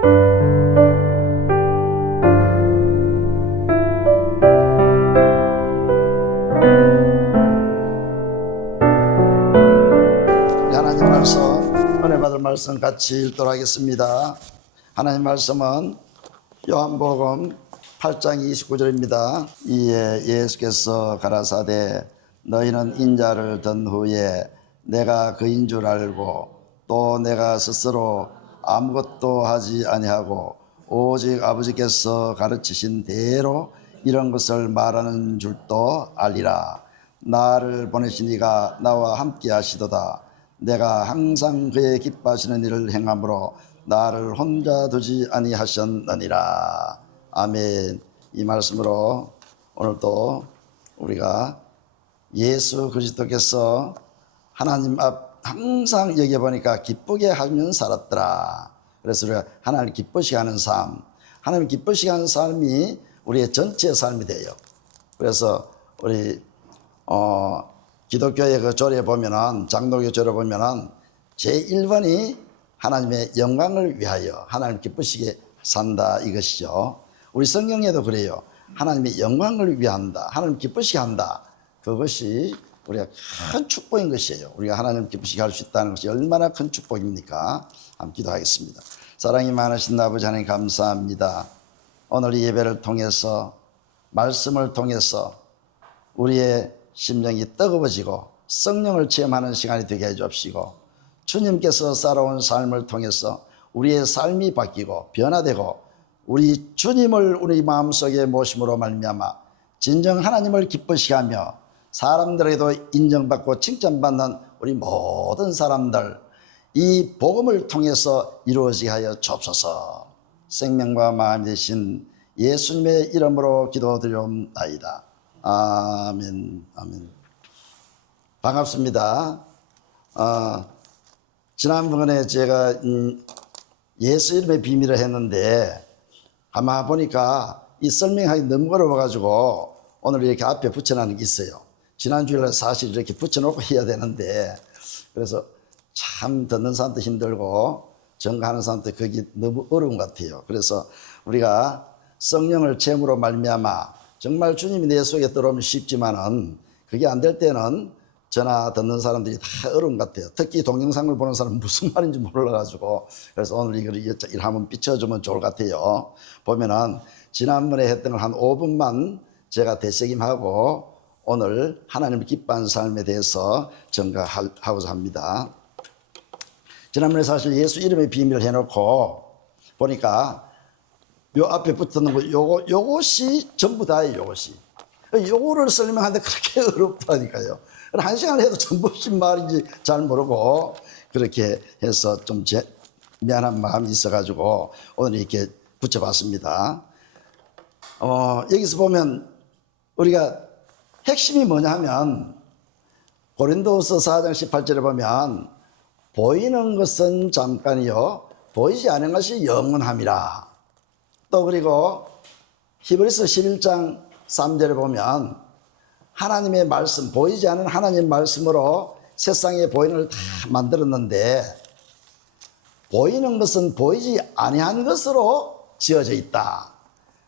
하나님 말씀, 은혜 받을 말씀 같이 읽도록 하겠습니다. 하나님 말씀은 요한복음 8장 29절입니다. 이에 예수께서 가라사대 너희는 인자를 든 후에 내가 그인 줄 알고 또 내가 스스로 아무것도 하지 아니하고 오직 아버지께서 가르치신 대로 이런 것을 말하는 줄도 알리라. 나를 보내신 이가 나와 함께 하시도다. 내가 항상 그의 기뻐하시는 일을 행함으로 나를 혼자 두지 아니하셨느니라. 아멘. 이 말씀으로 오늘도 우리가 예수 그리스도께서 하나님 앞 항상 여기 보니까 기쁘게 하면 살았더라. 그래서 우리가 하나님을 기쁘시게 하는 삶, 하나님을 기쁘시게 하는 삶이 우리의 전체 삶이 돼요. 그래서 우리 기독교의 그 조례 보면은, 장로교 조례 보면은 제1번이 하나님의 영광을 위하여 하나님 기쁘시게 산다 이것이죠. 우리 성경에도 그래요. 하나님의 영광을 위한다, 하나님 기쁘시게 한다. 그것이 우리가 큰 축복인 것이에요. 우리가 하나님 기쁘시게 할 수 있다는 것이 얼마나 큰 축복입니까? 한번 기도하겠습니다. 사랑이 많으신 아버지 하나님 감사합니다. 오늘 이 예배를 통해서, 말씀을 통해서 우리의 심령이 뜨거워지고 성령을 체험하는 시간이 되게 해 주옵시고, 주님께서 살아온 삶을 통해서 우리의 삶이 바뀌고 변화되고 우리 주님을 우리 마음속에 모심으로 말미암아 진정 하나님을 기쁘시게 하며 사람들에게도 인정받고 칭찬받는 우리 모든 사람들, 이 복음을 통해서 이루어지게 하여 주옵소서. 생명과 마음이 되신 예수님의 이름으로 기도드리옵나이다. 아멘. 아멘. 반갑습니다. 지난번에 제가 예수 이름의 비밀을 했는데 아마 보니까 이 설명하기 너무 어려워가지고 오늘 이렇게 앞에 붙여놓은 게 있어요. 지난주에 사실 이렇게 붙여놓고 해야 되는데, 그래서 참 듣는 사람도 힘들고 전가하는 사람도 그게 너무 어려운 것 같아요. 그래서 우리가 성령을 체험으로 말미암아 정말 주님이 내 속에 들어오면 쉽지만은 그게 안 될 때는 전화 듣는 사람들이 다 어려운 것 같아요. 특히 동영상을 보는 사람은 무슨 말인지 몰라가지고, 그래서 오늘 이걸 한번 비춰주면 좋을 것 같아요. 보면은 지난번에 했던 걸 한 5분만 제가 되새김하고 오늘 하나님을 기뻐하는 삶에 대해서 전가하고자 합니다. 지난번에 사실 예수 이름의 비밀을 해놓고 보니까 요 앞에 붙는 거 요것이 전부 다예요. 요거를 설명하는데 그렇게 어렵다니까요. 한 시간을 해도 전부 무슨 말인지 잘 모르고 그렇게 해서 좀 미안한 마음이 있어가지고 오늘 이렇게 붙여봤습니다. 여기서 보면 우리가 핵심이 뭐냐 하면 고린도후서 4장 18절에 보면 보이는 것은 잠깐이요 보이지 않은 것이 영원함이라. 또 그리고 히브리서 11장 3절에 보면 하나님의 말씀, 보이지 않은 하나님의 말씀으로 세상에 보이는 걸 다 만들었는데 보이는 것은 보이지 아니한 것으로 지어져 있다.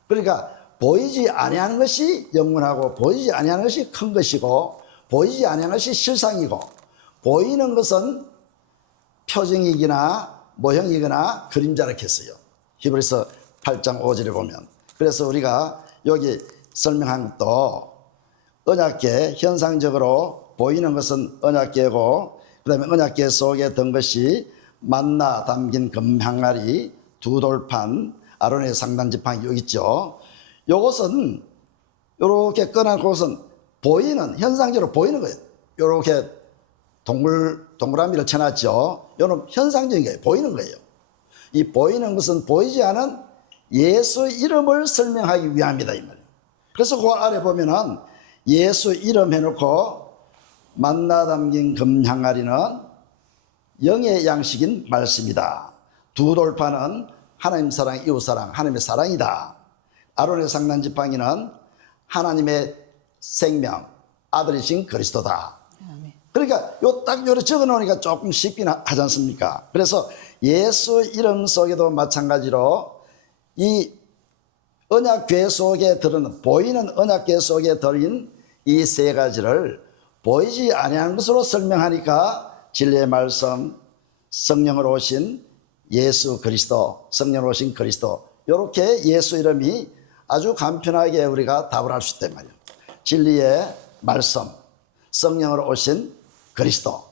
그러니까 보이지 아니한 것이 영원하고 보이지 아니한 것이 큰 것이고 보이지 아니한 것이 실상이고, 보이는 것은 표정이거나 모형이거나 그림자라 했어요. 히브리서 8장 5절에 보면. 그래서 우리가 여기 설명한 것도 언약궤, 현상적으로 보이는 것은 언약궤고, 그 다음에 언약궤 속에 든 것이 만나 담긴 금항아리, 두 돌판, 아론의 상단지팡이 여기 있죠. 요것은 요렇게 꺼낸 것은 보이는, 현상적으로 보이는 거예요. 요렇게 동그라미를 쳐놨죠. 요는 현상적인 거예요. 보이는 거예요. 이 보이는 것은 보이지 않은 예수 이름을 설명하기 위함이다 이 말이에요. 그래서 그 아래 보면은 예수 이름 해놓고 만나 담긴 금향아리는 영의 양식인 말씀이다. 두 돌판은 하나님 사랑, 이웃 사랑, 하나님의 사랑이다. 아론의 상단지팡이는 하나님의 생명, 아들이신 그리스도다. 그러니까 딱 요래 적어 놓으니까 조금 쉽긴 하지 않습니까? 그래서 예수 이름 속에도 마찬가지로 이 언약궤 속에 들은 보이는 언약궤 속에 들인 이 세 가지를 보이지 아니하는 것으로 설명하니까 진리의 말씀, 성령으로 오신 예수 그리스도, 성령으로 오신 그리스도, 이렇게 예수 이름이 아주 간편하게 우리가 답을 할 수 있단 말이에요. 진리의 말씀, 성령으로 오신 그리스도.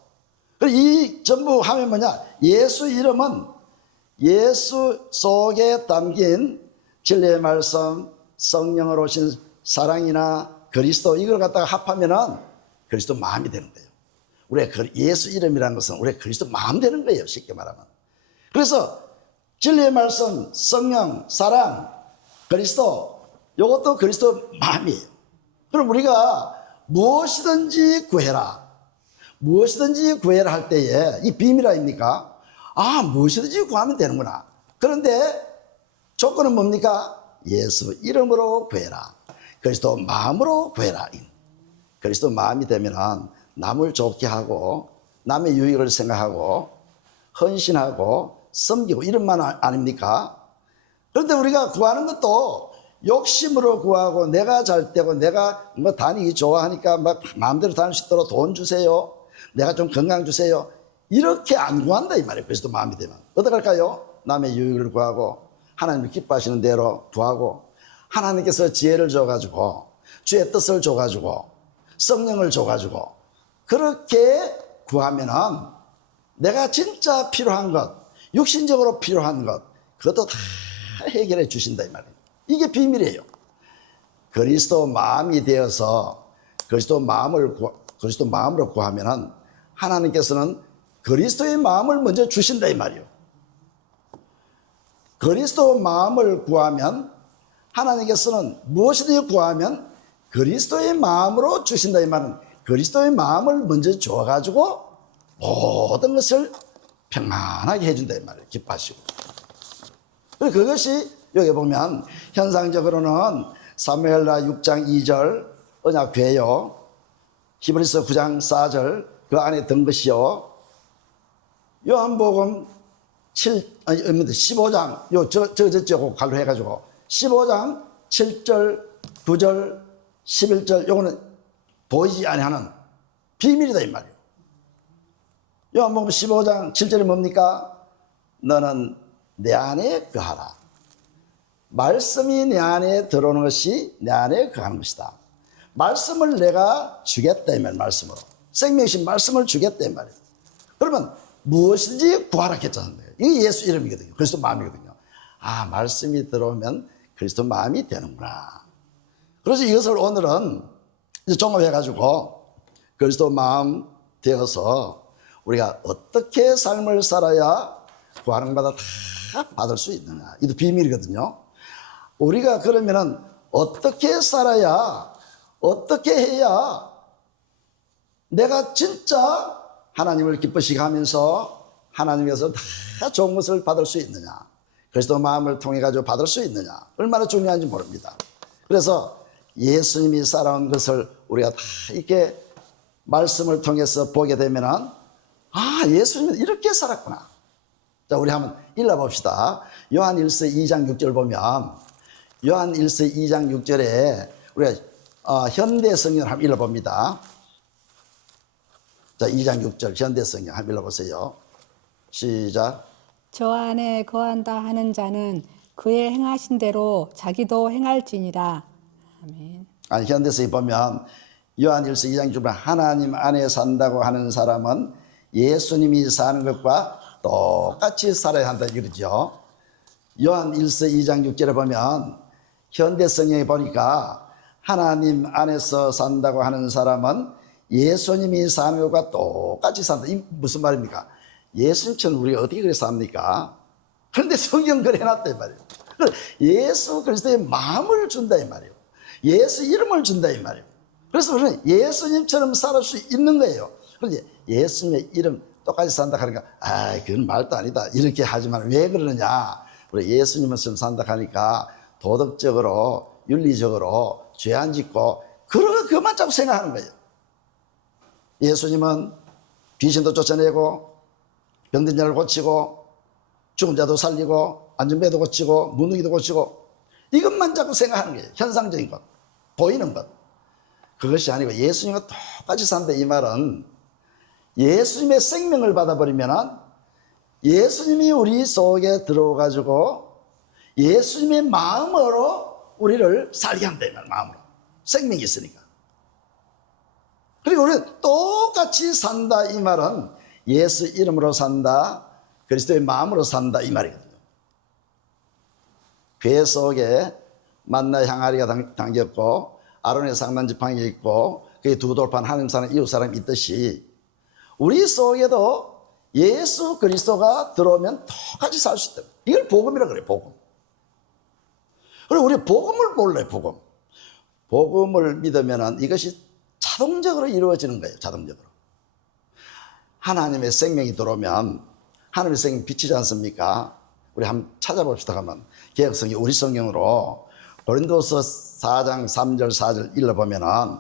이 전부 하면 뭐냐? 예수 이름은 예수 속에 담긴 진리의 말씀, 성령으로 오신 사랑이나 그리스도, 이걸 갖다가 합하면은 그리스도 마음이 되는 거예요. 우리의 예수 이름이라는 것은 우리의 그리스도 마음 되는 거예요. 쉽게 말하면. 그래서 진리의 말씀, 성령, 사랑, 그리스도, 이것도 그리스도 마음이에요. 그럼 우리가 무엇이든지 구해라. 무엇이든지 구해라 할 때에 이 비밀 아닙니까? 아, 무엇이든지 구하면 되는구나. 그런데 조건은 뭡니까? 예수 이름으로 구해라. 그리스도 마음으로 구해라. 그리스도 마음이 되면 남을 좋게 하고 남의 유익을 생각하고 헌신하고 섬기고 이런 말 아닙니까? 그런데 우리가 구하는 것도 욕심으로 구하고 내가 잘 되고 내가 뭐 다니기 좋아하니까 막 마음대로 다닐 수 있도록 돈 주세요. 내가 좀 건강 주세요. 이렇게 안 구한다 이 말이에요. 그리스도 마음이 되면 어떻게 할까요? 남의 유익을 구하고 하나님을 기뻐하시는 대로 구하고 하나님께서 지혜를 줘가지고 주의 뜻을 줘가지고 성령을 줘가지고 그렇게 구하면은 내가 진짜 필요한 것, 육신적으로 필요한 것, 그것도 다 해결해 주신다 이 말이에요. 이게 비밀이에요. 그리스도 마음이 되어서 그리스도 마음으로 구하면은 하나님께서는 그리스도의 마음을 먼저 주신다 이 말이에요. 그리스도 마음을 구하면 하나님께서는 무엇이든지 구하면 그리스도의 마음으로 주신다 이 말은 그리스도의 마음을 먼저 줘가지고 모든 것을 평안하게 해준다 이 말이에요. 기뻐하시고. 그리고 그것이 여기 보면 현상적으로는 사무엘하 6장 2절 언약궤요, 히브리서 9장 4절 그 안에 든 것이요, 요한복음 15장 저거 갈로 해가지고 15장 7절 9절 11절 요거는 보이지 아니하는 비밀이다 이 말이에요. 요한복음 15장 7절이 뭡니까? 너는 내 안에 거하라. 말씀이 내 안에 들어오는 것이 내 안에 거하는 것이다. 말씀을 내가 주겠다 이 말, 말씀으로 생명이신 말씀을 주겠다 이 말이에요. 그러면 무엇인지 구하라 했잖아요. 이게 예수 이름이거든요. 그리스도 마음이거든요. 아, 말씀이 들어오면 그리스도 마음이 되는구나. 그래서 이것을 오늘은 이제 종합해가지고 그리스도 마음 되어서 우리가 어떻게 삶을 살아야 구하는 것마다 다 받을 수 있느냐. 이도 비밀이거든요. 우리가 그러면은 어떻게 살아야, 어떻게 해야 내가 진짜 하나님을 기쁘시게 하면서 하나님께서 다 좋은 것을 받을 수 있느냐. 그리스도 마음을 통해 가지고 받을 수 있느냐. 얼마나 중요한지 모릅니다. 그래서 예수님이 살아온 것을 우리가 다 이렇게 말씀을 통해서 보게 되면은 아, 예수님은 이렇게 살았구나. 자, 우리 한번 읽어봅시다. 요한 1서 2장 6절 보면 요한 1서 2장 6절에 우리가 현대 성경을 한번 읽어봅니다. 자, 2장 6절 현대 성경 한번 읽어보세요. 시작. 저 안에 거한다 하는 자는 그의 행하신 대로 자기도 행할지니라. 아멘. 아니, 현대성에 보면 요한 1서 2장 6절 하나님 안에 산다고 하는 사람은 예수님이 사는 것과 똑같이 살아야 한다 이러죠. 요한 1서 2장 6절에 보면 현대성경에 보니까 하나님 안에서 산다고 하는 사람은 예수님이 사는 것과 똑같이 산다. 이 무슨 말입니까? 예수님처럼 우리가 어떻게 그래 삽니까? 그런데 성경 그래 놨다 이 말이에요. 예수 그리스도의 마음을 준다 이 말이에요. 예수 이름을 준다 이 말이에요. 그래서 우리는 예수님처럼 살 수 있는 거예요. 그런데 예수님의 이름 똑같이 산다 하니까 아, 그건 말도 아니다 이렇게 하지만 왜 그러느냐? 우리 예수님처럼 산다 하니까 도덕적으로 윤리적으로 죄 안 짓고 그것만 자꾸 생각하는 거예요. 예수님은 귀신도 쫓아내고 병든 자를 고치고 죽은 자도 살리고 안전배도 고치고 무능이도 고치고 이것만 자꾸 생각하는 거예요. 현상적인 것, 보이는 것. 그것이 아니고 예수님과 똑같이 산다 이 말은 예수님의 생명을 받아버리면 예수님이 우리 속에 들어가지고 예수님의 마음으로 우리를 살게 한다 이 말, 마음으로. 생명이 있으니까. 그리고 우리는 똑같이 산다 이 말은 예수 이름으로 산다, 그리스도의 마음으로 산다 이 말이거든요. 궤 속에 만나 항아리가 담겼고 아론의 상단지팡이 있고 그게 두 돌판 하나님 사람 이웃 사람이 있듯이 우리 속에도 예수 그리스도가 들어오면 똑같이 살 수 있다. 이걸 복음이라 그래요. 복음. 그리고 우리 복음을 몰라요. 복음. 복음을 믿으면 이것이 자동적으로 이루어지는 거예요. 자동적으로. 하나님의 생명이 들어오면 하나님의 생명이 비치지 않습니까? 우리 한번 찾아봅시다. 하면 개혁성이 우리 성경으로 고린도서 4장 3절 4절 읽어보면은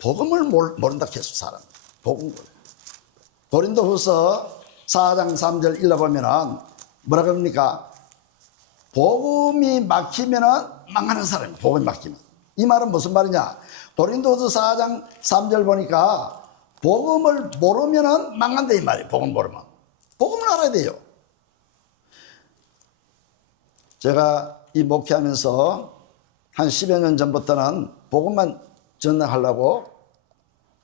복음을 모른다 계속 사람. 복음을. 고린도후서 4장 3절 읽어보면은 뭐라 그럽니까? 복음이 막히면은 망하는 사람이에요. 복음이 막히면. 이 말은 무슨 말이냐? 고린도서 4장 3절 보니까 복음을 모르면은 망한다 이 말이에요. 복음 모르면. 복음을 알아야 돼요. 제가 이 목회하면서 한 10여 년 전부터는 복음만 전하려고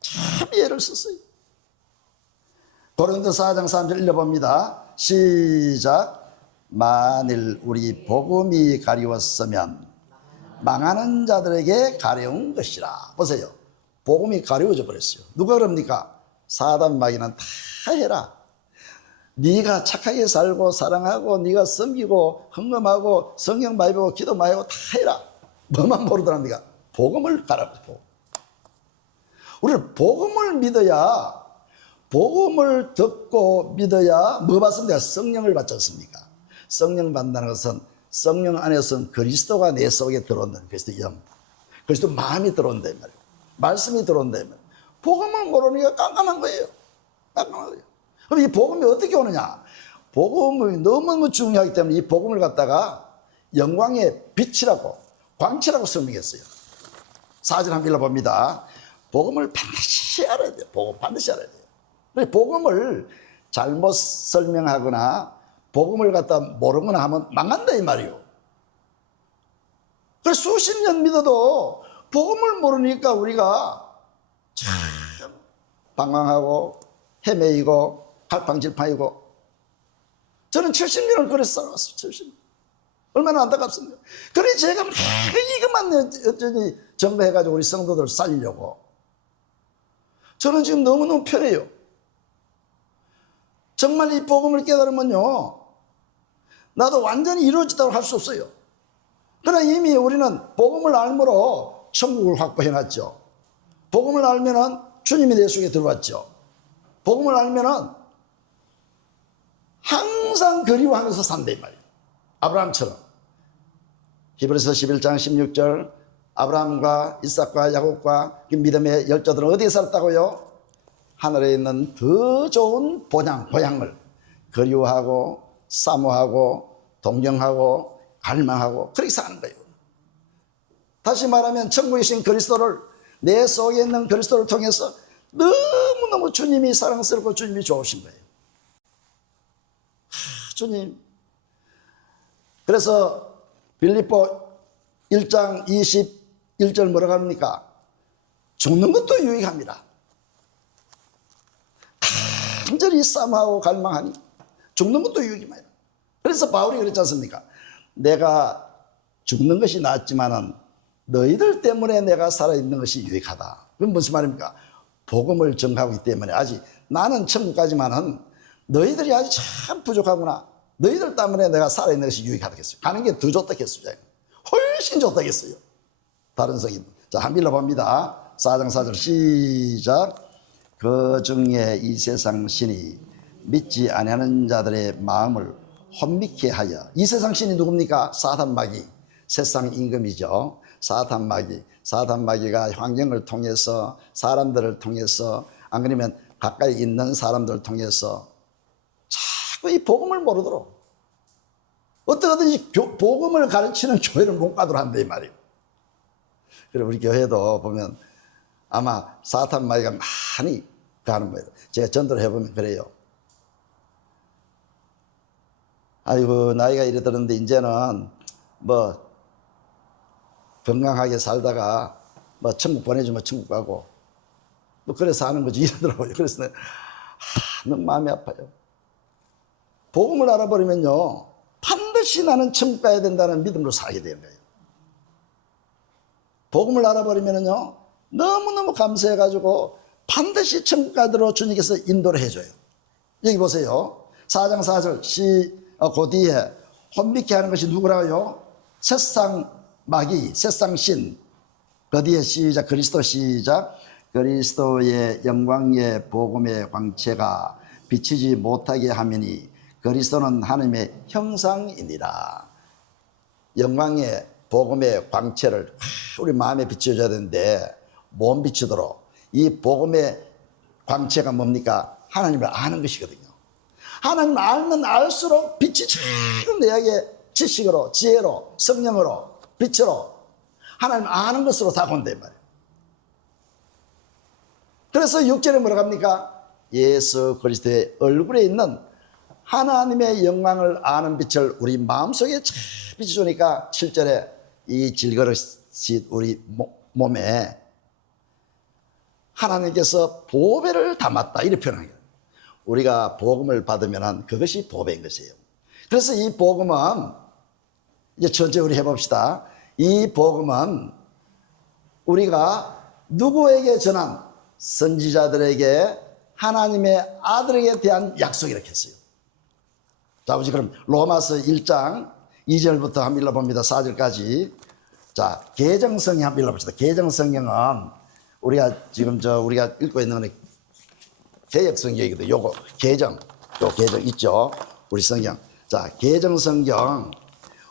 참 애를 썼어요. 고린도 4장 3절 읽어봅니다. 시작. 만일 우리 복음이 가리웠으면 망하는 자들에게 가려운 것이라. 보세요. 복음이 가려워져 버렸어요. 누가 그럽니까? 사단 마귀는 다 해라. 네가 착하게 살고 사랑하고 네가 섬기고 헌금하고 성경 많이 배우고 기도 많이 하고 다 해라. 뭐만 모르더랍니까? 복음을 가라고. 우리는 복음을 믿어야, 복음을 듣고 믿어야 뭐 받습니까? 성령을 받지 않습니까? 성령 받는다는 것은 성령 안에서는 그리스도가 내 속에 들어온다는 그리스도 영, 그리스도 마음이 들어온다 이 말이에요. 말씀이 들어온다 이 말이에요. 복음을 모르니까 깜깜한 거예요. 깜깜한 거예요. 그럼 이 복음이 어떻게 오느냐? 복음이 너무너무 중요하기 때문에 이 복음을 갖다가 영광의 빛이라고, 광채라고 설명했어요. 4절 한번 읽어봅니다. 복음을 반드시 알아야 돼요. 복음 반드시 알아야 돼요. 복음을 잘못 설명하거나 복음을 갖다 모르거나 하면 망한다 이 말이에요. 그래서 수십 년 믿어도 복음을 모르니까 우리가 참 방황하고 헤매이고 갈팡질팡이고. 저는 70년을 그래서 살아왔어요. 70년. 얼마나 안타깝습니까? 그래 제가 막 이것만 여전히 정배해가지고 우리 성도들 살리려고. 저는 지금 너무너무 편해요. 정말 이 복음을 깨달으면요, 나도 완전히 이루어졌다고 할 수 없어요. 그러나 이미 우리는 복음을 알므로 천국을 확보해놨죠. 복음을 알면은 주님이 내 속에 들어왔죠. 복음을 알면은 항상 그리워하면서 산다 이 말이에요. 아브라함처럼. 히브리서 11장 16절 아브라함과 이삭과 야곱과 믿음의 열조들은 어디에 살았다고요? 하늘에 있는 더 좋은 보양을 그리워하고 사모하고 동경하고 갈망하고 그렇게 사는 거예요. 다시 말하면 천국에 계신 그리스도를, 내 속에 있는 그리스도를 통해서 너무너무 주님이 사랑스럽고 주님이 좋으신 거예요. 주님. 그래서 빌립보 1장 21절 뭐라고 합니까? 죽는 것도 유익합니다. 간절히 싸움하고 갈망하니 죽는 것도 유익입니다. 그래서 바울이 그랬지 않습니까? 내가 죽는 것이 낫지만은 너희들 때문에 내가 살아있는 것이 유익하다. 그건 무슨 말입니까? 복음을 전하고 있기 때문에 아직 나는 천국까지만은 너희들이 아직 참 부족하구나. 너희들 때문에 내가 살아있는 것이 유익하다겠어요. 가는 게 더 좋다겠어요. 훨씬 좋다겠어요. 다른 성인. 자, 한번 읽어봅니다. 4장 4절 시작. 그 중에 이 세상 신이 믿지 아니하는 자들의 마음을 혼미케 하여. 이 세상 신이 누굽니까? 사단 마귀. 세상 임금이죠. 사단 마귀. 사단 마귀가 환경을 통해서, 사람들을 통해서, 안 그러면 가까이 있는 사람들을 통해서 자꾸 이 복음을 모르도록, 어떻게든지 복음을 가르치는 교회를 못 가도록 한다 이 말이에요. 그리고 우리 교회도 보면 아마 사탄 마귀가 많이 가는 거예요. 제가 전도를 해보면 그래요. 아이고 나이가 이래 들었는데 이제는 뭐 건강하게 살다가 뭐 천국 보내주면 천국 가고 뭐 그래서 하는 거지 이러더라고요. 그래서 너무 마음이 아파요. 복음을 알아버리면요 반드시 나는 천국 가야 된다는 믿음으로 살게 되는 거예요. 복음을 알아버리면요 너무너무 감사해가지고 반드시 천국 가도록 주님께서 인도를 해줘요. 여기 보세요. 4장 4절 그 뒤에 혼미케 하는 것이 누구라고요? 세상 마귀, 세상 신. 그 뒤에 시작, 그리스도 시작. 그리스도의 영광의 복음의 광채가 비치지 못하게 하미니 그리스도는 하나님의 형상이니라. 영광의 복음의 광채를 우리 마음에 비춰줘야 되는데 못 비추도록 이 복음의 광채가 뭡니까? 하나님을 아는 것이거든요. 하나님을 알면 알수록 빛이 자꾸 내게 지식으로 지혜로 성령으로 빛으로 하나님을 아는 것으로 다가온다 이 말이에요. 그래서 6절에 뭐라고 합니까? 예수 그리스도의 얼굴에 있는 하나님의 영광을 아는 빛을 우리 마음속에 잘 비춰주니까 7절에 이 질그릇이 우리 몸에 하나님께서 보배를 담았다 이렇게 표현해요. 우리가 복음을 받으면 그것이 보배인 것이에요. 그래서 이 복음은 이제 천천히 우리 해봅시다. 이 복음은 우리가 누구에게 전한 선지자들에게 하나님의 아들에게 대한 약속이라고 했어요. 자, 우리 그럼 로마서 1장 2절부터 한번 읽어봅니다. 4절까지. 자, 개정성경 한번 읽어봅시다. 개정성경은 우리가 지금 우리가 읽고 있는 건 개역성경이거든요. 요거 개정 있죠. 우리 성경. 자, 개정성경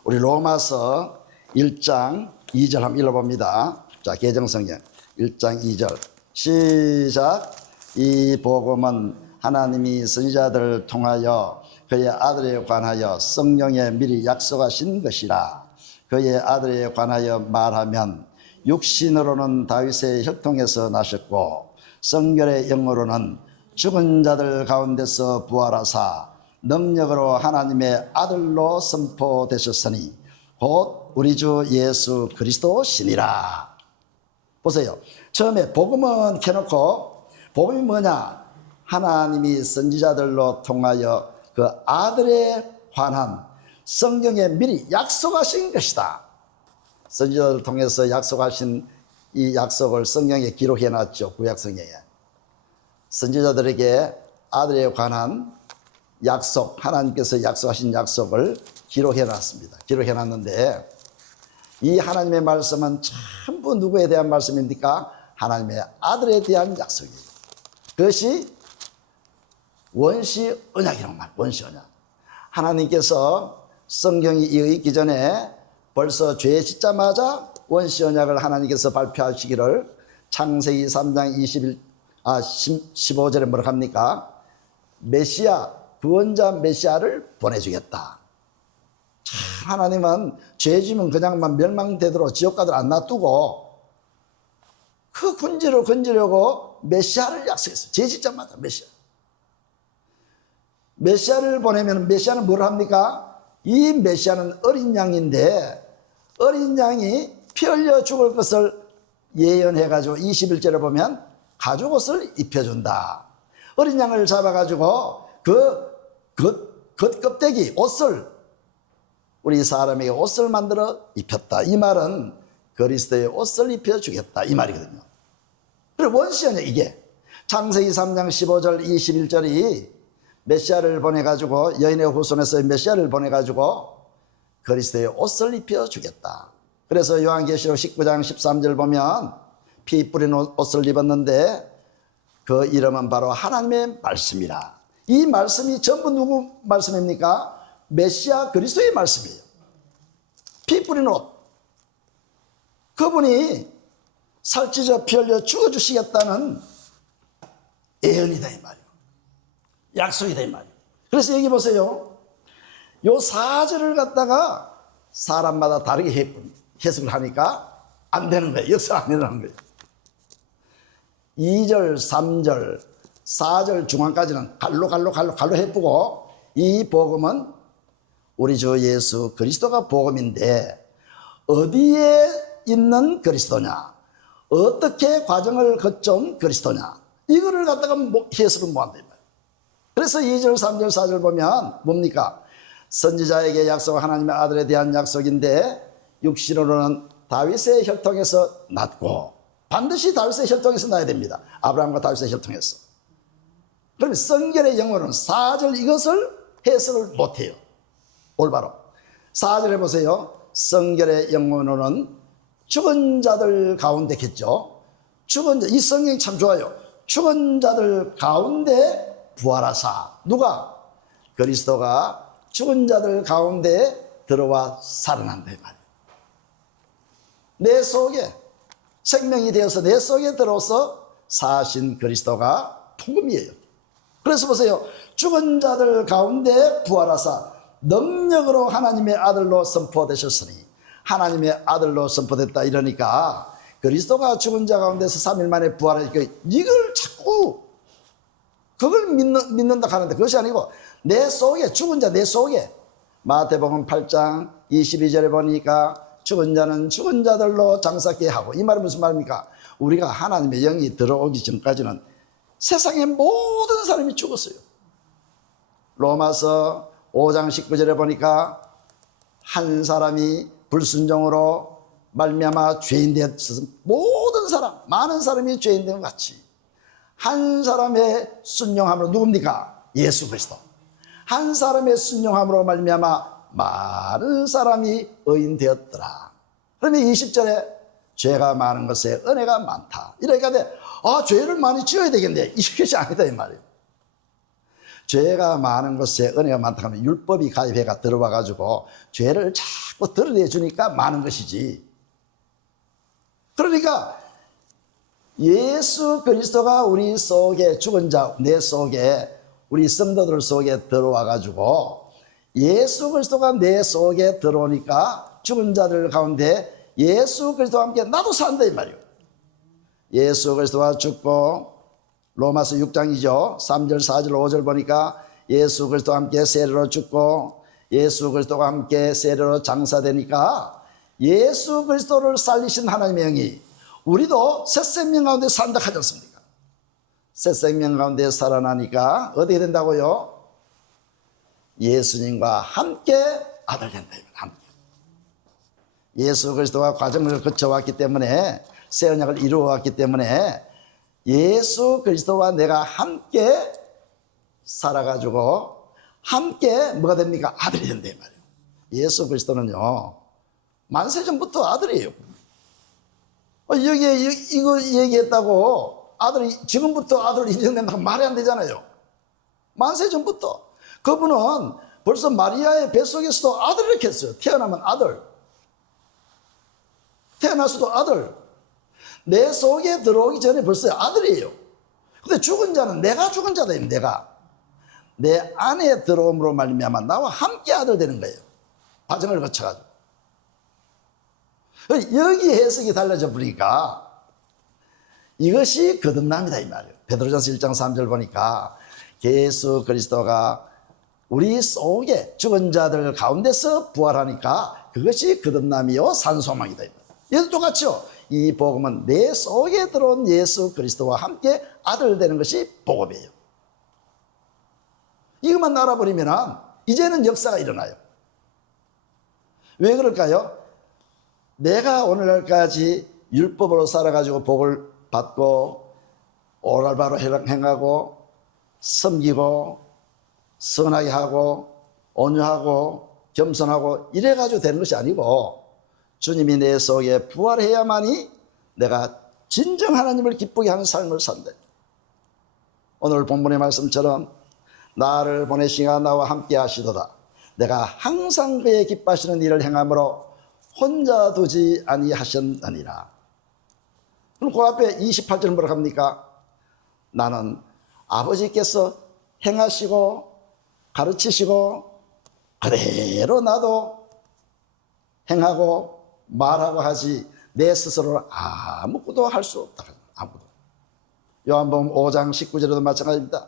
우리 로마서 1장 2절 한번 읽어봅니다. 자, 개정성경 1장 2절 시작. 이 복음은 하나님이 선지자들을 통하여 그의 아들에 관하여 성령에 미리 약속하신 것이라. 그의 아들에 관하여 말하면 육신으로는 다윗의 혈통에서 나셨고 성결의 영으로는 죽은 자들 가운데서 부활하사 능력으로 하나님의 아들로 선포되셨으니 곧 우리 주 예수 그리스도시니라. 보세요. 처음에 복음은 켜놓고 복음이 뭐냐? 하나님이 선지자들로 통하여 그 아들에 관한 성경에 미리 약속하신 것이다. 선지자들을 통해서 약속하신 이 약속을 성경에 기록해 놨죠. 구약성경에. 선지자들에게 아들에 관한 약속, 하나님께서 약속하신 약속을 기록해 놨습니다. 기록해 놨는데 이 하나님의 말씀은 전부 누구에 대한 말씀입니까? 하나님의 아들에 대한 약속이에요. 그것이 원시 언약이라고 말해요. 원시 언약. 하나님께서 성경이 있기 전에 벌써 죄 짓자마자 원시 언약을 하나님께서 발표하시기를 창세기 3장 15절에 뭐라고 합니까? 메시아, 구원자 메시아를 보내주겠다. 하나님은 죄 지면 그냥만 멸망되도록 지옥가들 안 놔두고 그 군지로 건지려고 메시아를 약속했어요. 죄 짓자마자 메시아. 메시아를 보내면 메시아는 뭘 합니까? 이 메시아는 어린 양인데 어린 양이 피 흘려 죽을 것을 예언해가지고 21절에 보면 가죽옷을 입혀준다. 어린 양을 잡아가지고 그 껍데기 옷을 우리 사람에게 옷을 만들어 입혔다. 이 말은 그리스도의 옷을 입혀주겠다 이 말이거든요. 그리고 원시언약 이게 창세기 3장 15절 21절이 메시아를 보내가지고 여인의 후손에서 메시아를 보내가지고 그리스도의 옷을 입혀주겠다. 그래서 요한계시록 19장 13절 보면 피 뿌린 옷을 입었는데 그 이름은 바로 하나님의 말씀이라. 이 말씀이 전부 누구 말씀입니까? 메시아 그리스도의 말씀이에요. 피 뿌린 옷. 그분이 살찌져 피 흘려 죽어주시겠다는 예언이다 이 말이에요. 약속이다 이 말이에요. 그래서 여기 보세요. 요 4절을 갖다가 사람마다 다르게 해석을 하니까 안 되는 거예요. 역사 안 일어나는 거예요. 2절, 3절, 4절 중앙까지는 갈로 해보고, 이 복음은 우리 주 예수 그리스도가 복음인데 어디에 있는 그리스도냐, 어떻게 과정을 거쳐온 그리스도냐, 이거를 갖다가 해석을 못한다. 그래서 2절, 3절, 4절 보면 뭡니까? 선지자에게 약속한 하나님의 아들에 대한 약속인데 육신으로는 다윗의 혈통에서 났고, 반드시 다윗의 혈통에서 나야 됩니다. 아브라함과 다윗의 혈통에서. 그러면 성결의 영혼은 4절 이것을 해석을 못해요. 올바로 4절에 보세요. 성결의 영혼으로는 죽은 자들 가운데겠죠. 죽은 자, 이 성경이 참 좋아요. 죽은 자들 가운데 부활하사, 누가? 그리스도가 죽은 자들 가운데 들어와 살아난다 이 말이에요. 내 속에 생명이 되어서 내 속에 들어서 사신 그리스도가 복음이에요. 그래서 보세요. 죽은 자들 가운데 부활하사 능력으로 하나님의 아들로 선포되셨으니, 하나님의 아들로 선포됐다 이러니까 그리스도가 죽은 자 가운데서 3일 만에 부활하니까 이걸 자꾸 그걸 믿는다 하는데, 그것이 아니고 내 속에, 죽은 자 내 속에, 마태복음 8장 22절에 보니까 죽은 자는 죽은 자들로 장사케 하고, 이 말은 무슨 말입니까? 우리가 하나님의 영이 들어오기 전까지는 세상의 모든 사람이 죽었어요. 로마서 5장 19절에 보니까 한 사람이 불순종으로 말미암아 죄인 되었어. 모든 사람, 많은 사람이 죄인 된 것 같이 한 사람의 순종함으로, 누굽니까? 예수 그리스도. 한 사람의 순종함으로 말미암아 많은 사람이 의인 되었더라. 그러면 20절에 죄가 많은 것에 은혜가 많다. 이러니까 죄를 많이 지어야 되겠네. 이것이 아니다 이 말이에요. 죄가 많은 것에 은혜가 많다 하면 율법이 가입해가 들어와 가지고 죄를 자꾸 드러내 주니까 많은 것이지. 그러니까 예수 그리스도가 우리 속에, 죽은 자 내 속에, 우리 성도들 속에 들어와 가지고 예수 그리스도가 내 속에 들어오니까 죽은 자들 가운데 예수 그리스도와 함께 나도 산다 이 말이에요. 예수 그리스도가 죽고, 로마서 6장이죠. 3절, 4절, 5절 보니까 예수 그리스도와 함께 세례로 죽고 예수 그리스도와 함께 세례로 장사되니까 예수 그리스도를 살리신 하나님의 영이 우리도 새 생명 가운데 산다 하지 않습니까? 새 생명 가운데 살아나니까 어떻게 된다고요? 예수님과 함께 아들 된다. 함께. 예수 그리스도가 과정을 거쳐왔기 때문에, 새 언약을 이루어왔기 때문에 예수 그리스도와 내가 함께 살아가지고 함께 뭐가 됩니까? 아들이 된다 말이에요. 예수 그리스도는요 만세전부터 아들이에요. 여기에 이거 얘기했다고 아들이 지금부터 아들 인정된다고 말이 안 되잖아요. 만세전부터. 그분은 벌써 마리아의 뱃속에서도 아들을 낳겠어요. 태어나면 아들, 태어나서도 아들, 내 속에 들어오기 전에 벌써 아들이에요. 근데 죽은 자는 내가 죽은 자다. 내가 내 안에 들어옴으로 말미암아 나와 함께 아들 되는 거예요. 과정을 거쳐가지고. 여기 해석이 달라져 버리니까 이것이 거듭남이다 이 말이에요. 베드로전서 1장 3절 보니까 예수 그리스도가 우리 속에 죽은 자들 가운데서 부활하니까 그것이 거듭남이요 산소망이다. 얘도 똑같죠. 이 복음은 내 속에 들어온 예수 그리스도와 함께 아들 되는 것이 복음이에요. 이것만 알아버리면 이제는 역사가 일어나요. 왜 그럴까요? 내가 오늘날까지 율법으로 살아가지고 복을 받고 오랄바로 행하고 섬기고 선하게 하고 온유하고 겸손하고 이래가지고 되는 것이 아니고 주님이 내 속에 부활해야만이 내가 진정 하나님을 기쁘게 하는 삶을 산다. 오늘 본문의 말씀처럼 나를 보내시가 나와 함께 하시도다. 내가 항상 그의 기뻐하시는 일을 행함으로 혼자 두지 아니하셨느니라. 그럼 그 앞에 28절은 뭐라고 합니까? 나는 아버지께서 행하시고 가르치시고 그대로 나도 행하고 말하고 하지 내 스스로는 아무것도 할 수 없다. 아무것도. 요한복음 5장 19절에도 마찬가지입니다.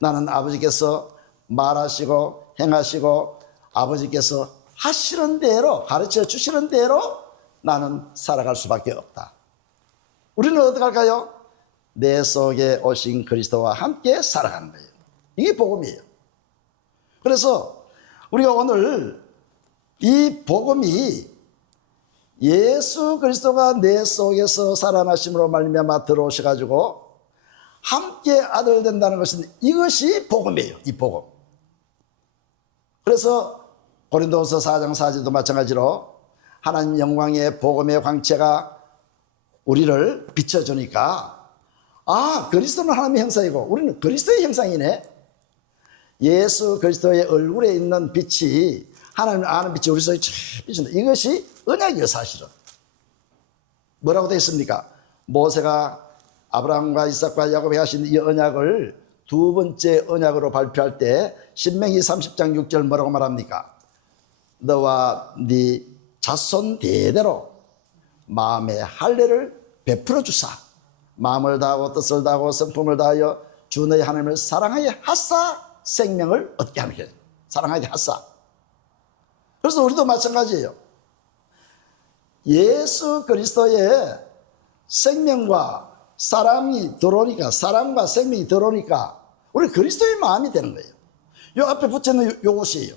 나는 아버지께서 말하시고 행하시고 아버지께서 하시는 대로 가르쳐 주시는 대로 나는 살아갈 수밖에 없다. 우리는 어떻게 할까요? 내 속에 오신 그리스도와 함께 살아가는 거예요. 이게 복음이에요. 그래서 우리가 오늘 이 복음이 예수 그리스도가 내 속에서 살아나심으로 말미암아 들어오셔가지고 함께 아들 된다는 것은 이것이 복음이에요. 이 복음. 그래서 고린도후서 4장 4절도 마찬가지로 하나님 영광의 복음의 광채가 우리를 비춰주니까 그리스도는 하나님의 형상이고 우리는 그리스도의 형상이네. 예수 그리스도의 얼굴에 있는 빛이 하나님을 아는 빛이 우리 속에 비친다. 이것이 언약이에요. 사실은 뭐라고 되어 있습니까? 모세가 아브라함과 이삭과 야곱에게 하신 이 언약을 두 번째 언약으로 발표할 때 신명기 30장 6절 뭐라고 말합니까? 너와 네 자손 대대로 마음의 할례를 베풀어 주사 마음을 다하고 뜻을 다하고 성품을 다하여 주 너희 하나님을 사랑하여 하사 생명을 얻게 하는 거예요. 사랑하여 하사. 그래서 우리도 마찬가지예요. 예수 그리스도의 생명과 사랑이 들어오니까 사랑과 생명이 들어오니까 우리 그리스도의 마음이 되는 거예요. 요 앞에 붙여있는 요것이에요.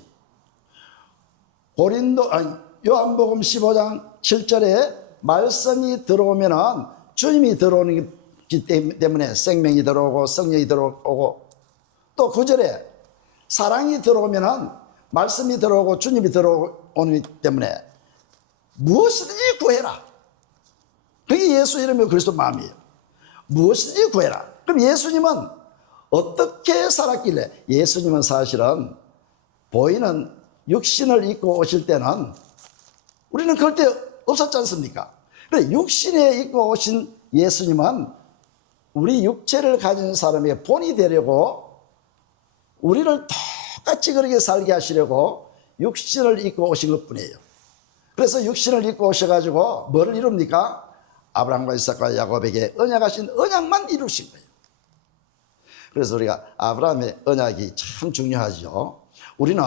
요한복음 15장 7절에 말씀이 들어오면은 주님이 들어오는 기 때문에 생명이 들어오고 성령이 들어오고 또 9절에 사랑이 들어오면은 말씀이 들어오고 주님이 들어오기 때문에 무엇이든지 구해라. 그게 예수 이름이 그리스도 마음이에요. 무엇이든지 구해라. 그럼 예수님은 어떻게 살았길래? 예수님은 사실은 보이는 육신을 입고 오실 때는 우리는 그럴 때 없었지 않습니까? 그래 육신에 입고 오신 예수님은 우리 육체를 가진 사람의 본이 되려고 우리를 똑같이 그렇게 살게 하시려고 육신을 입고 오신 것뿐이에요. 그래서 육신을 입고 오셔가지고 뭐를 이룹니까? 아브라함과 이삭과 야곱에게 언약하신 언약만 이루신 거예요. 그래서 우리가 아브라함의 언약이 참 중요하죠. 우리는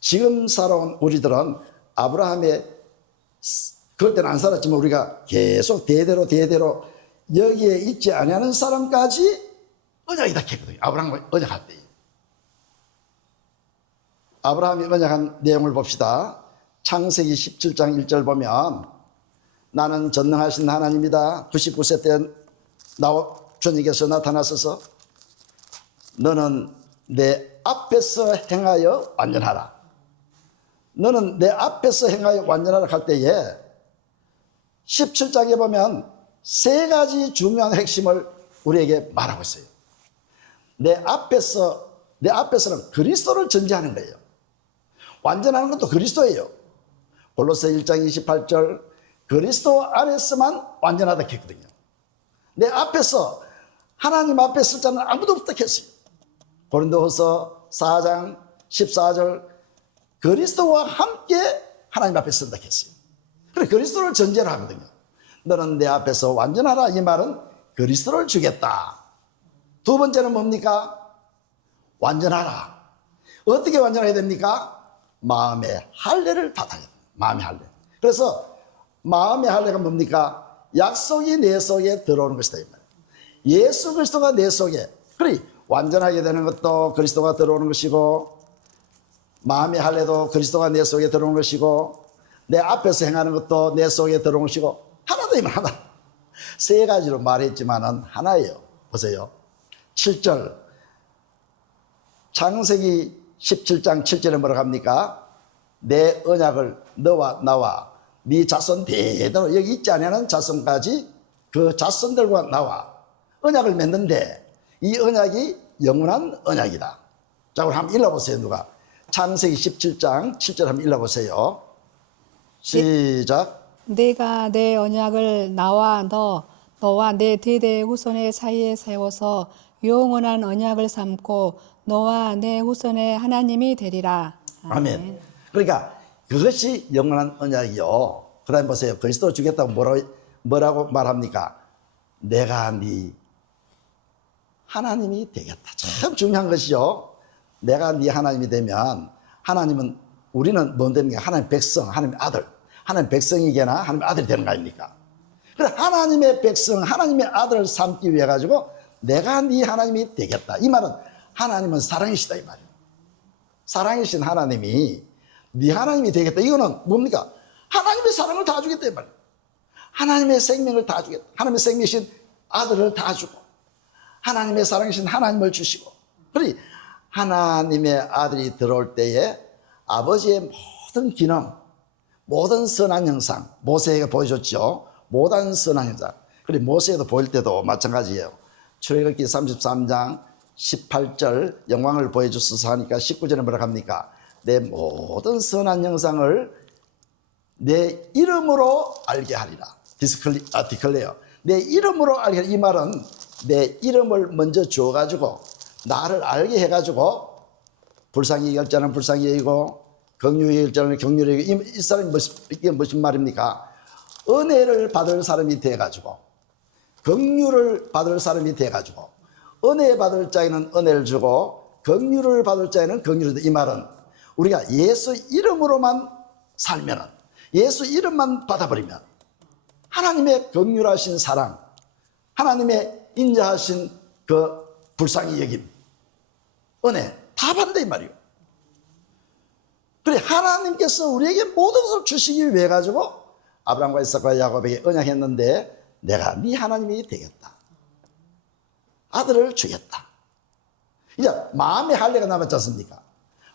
지금 살아온 우리들은 아브라함의 그럴 때는 안 살았지만 우리가 계속 대대로 여기에 있지 아니하는 사람까지 언약이 다 했거든요. 아브라함과 언약할 때. 아브라함이 언약한 내용을 봅시다. 창세기 17장 1절 보면 나는 전능하신 하나님이다. 99세 때 주님께서 나타나셔서 너는 내 앞에서 행하여 완전하라. 너는 내 앞에서 행하여 완전하라 할 때에 17장에 보면 세 가지 중요한 핵심을 우리에게 말하고 있어요. 내 앞에서는 그리스도를 전제하는 거예요. 완전하는 것도 그리스도예요. 골로새 1장 28절 그리스도 안에서만 완전하다 했거든요. 내 앞에서 하나님 앞에 쓸 자는 아무도 없다 했어요. 고린도후서 4장 14절 그리스도와 함께 하나님 앞에 쓴다 했어요. 그래 그리스도를 전제로 하거든요. 너는 내 앞에서 완전하라. 이 말은 그리스도를 주겠다. 두 번째는 뭡니까? 완전하라. 어떻게 완전해야 됩니까? 마음의 할례를 받아야 돼요. 마음의 할례. 그래서 마음의 할례가 뭡니까? 약속이 내 속에 들어오는 것이다. 예수 그리스도가 내 속에 그래 완전하게 되는 것도 그리스도가 들어오는 것이고 마음의 할례도 그리스도가 내 속에 들어오는 것이고 내 앞에서 행하는 것도 내 속에 들어오는 것이고 하나도 하나. 세 가지로 말했지만은 하나예요. 보세요. 7절 창세기 17장 7절에 뭐라고 합니까? 내 언약을 너와 나와 네 자손 대대로 여기 있지 않냐는 자손까지 그 자손들과 나와 언약을 맺는데 이 언약이 영원한 언약이다. 자, 우리 한번 읽어보세요. 누가? 창세기 17장 7절 한번 읽어보세요. 시작. 내가 내 언약을 너와 내 대대 후손의 사이에 세워서 영원한 언약을 삼고 너와 내 후손의 하나님이 되리라. 아멘. 그러니까 그것이 영원한 언약이요. 그 다음에 보세요. 그리스도 주겠다고 뭐라고 말합니까? 내가 네 하나님이 되겠다. 참 중요한 것이요. 내가 네 하나님이 되면, 하나님은, 우리는 뭔 됩니까? 하나님 백성, 하나님의 아들. 하나님 백성이게나 하나님의 아들이 되는 거 아닙니까? 그래, 하나님의 백성, 하나님의 아들을 삼기 위해 가지고 내가 네 하나님이 되겠다. 이 말은 하나님은 사랑이시다 이 말이에요. 사랑이신 하나님이 네 하나님이 되겠다. 이거는 뭡니까? 하나님의 사랑을 다 주겠다 이 말이에요. 하나님의 생명을 다 주겠다. 하나님의 생명이신 아들을 다 주고, 하나님의 사랑이신 하나님을 주시고. 그러니 하나님의 아들이 들어올 때에 아버지의 모든 기능, 모든 선한 형상, 모세에게 보여줬죠. 모든 선한 형상. 그리고 모세에도 보일 때도 마찬가지예요. 출애굽기 33장 18절 영광을 보여주소서 하니까 19절에 뭐라 합니까? 내 모든 선한 형상을 내 이름으로 알게 하리라. 디클레어. 내 이름으로 알게 하리라. 이 말은 내 이름을 먼저 주어가지고 나를 알게 해가지고 불쌍히 여길 자는 불쌍히 여기고 긍휼히 여길 자는 긍휼히 여기고. 이 사람이 이게 무슨 말입니까? 은혜를 받을 사람이 돼가지고, 긍휼을 받을 사람이 돼가지고, 은혜 받을 자에는 은혜를 주고 긍휼을 받을 자에는 긍휼을 준다. 이 말은 우리가 예수 이름으로만 살면은, 예수 이름만 받아버리면 하나님의 긍휼하신 사랑, 하나님의 인자하신 그 불쌍히 여김, 은혜 다 받는다 이 말이에요. 그래, 하나님께서 우리에게 모든 것을 주시기 위해 가지고 아브라함과 이삭과 야곱에게 언약했는데, 내가 네 하나님이 되겠다, 아들을 주겠다. 이제 마음의 할례가 남았지 않습니까?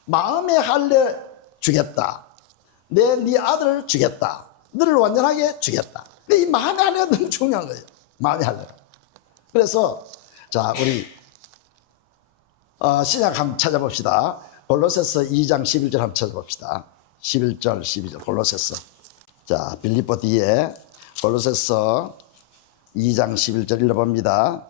마음의 할례 주겠다, 네 아들을 주겠다, 너를 완전하게 주겠다. 이 마음의 할례가 너무 중요한 거예요. 마음의 할례가. 그래서 자, 우리 신약 한번 찾아봅시다. 골로새서 2장 11절 한번 찾아봅시다. 11절 12절 골로새서. 자, 빌립보 뒤에 골로새서 2장 11절 읽어봅니다.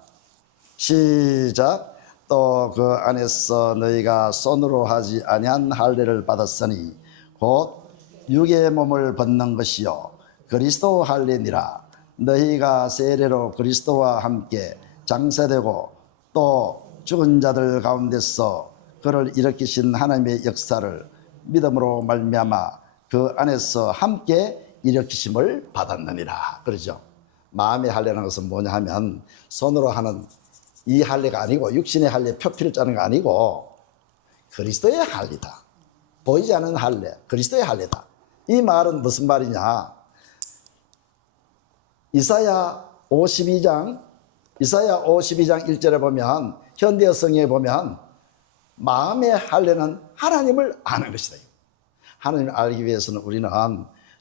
시작. 또 그 안에서 너희가 손으로 하지 아니한 할례를 받았으니 곧 육의 몸을 벗는 것이요 그리스도 할례니라. 너희가 세례로 그리스도와 함께 장사되고 또 죽은 자들 가운데서 그를 일으키신 하나님의 역사를 믿음으로 말미암아 그 안에서 함께 일으키심을 받았느니라. 그러죠. 마음의 할례라는 것은 뭐냐 하면 손으로 하는 이 할례가 아니고, 육신의 할례 표피를 짜는 거 아니고 그리스도의 할례다. 보이지 않는 할례, 그리스도의 할례다. 이 말은 무슨 말이냐? 이사야 52장 1절에 보면, 현대어 성경에 보면 마음의 할례는 하나님을 아는 것이다. 하나님을 알기 위해서는 우리는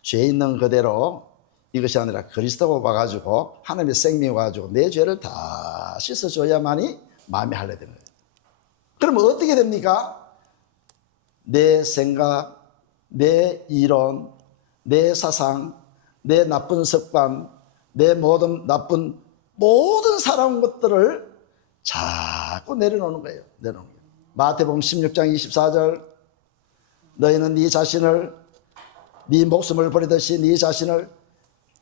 죄 있는 그대로, 이것이 아니라 그리스도가 와가지고 하나님의 생명이 와가지고 내 죄를 다 씻어줘야만이 마음의 할례 되는 거예요. 그러면 어떻게 됩니까? 내 생각, 내 이론, 내 사상, 내 나쁜 습관, 내 모든 살아온 것들을 자꾸 내려놓는 거예요. 내려놓는 거예요. 마태복음 16장 24절, 너희는 네 자신을, 네 목숨을 버리듯이 네 자신을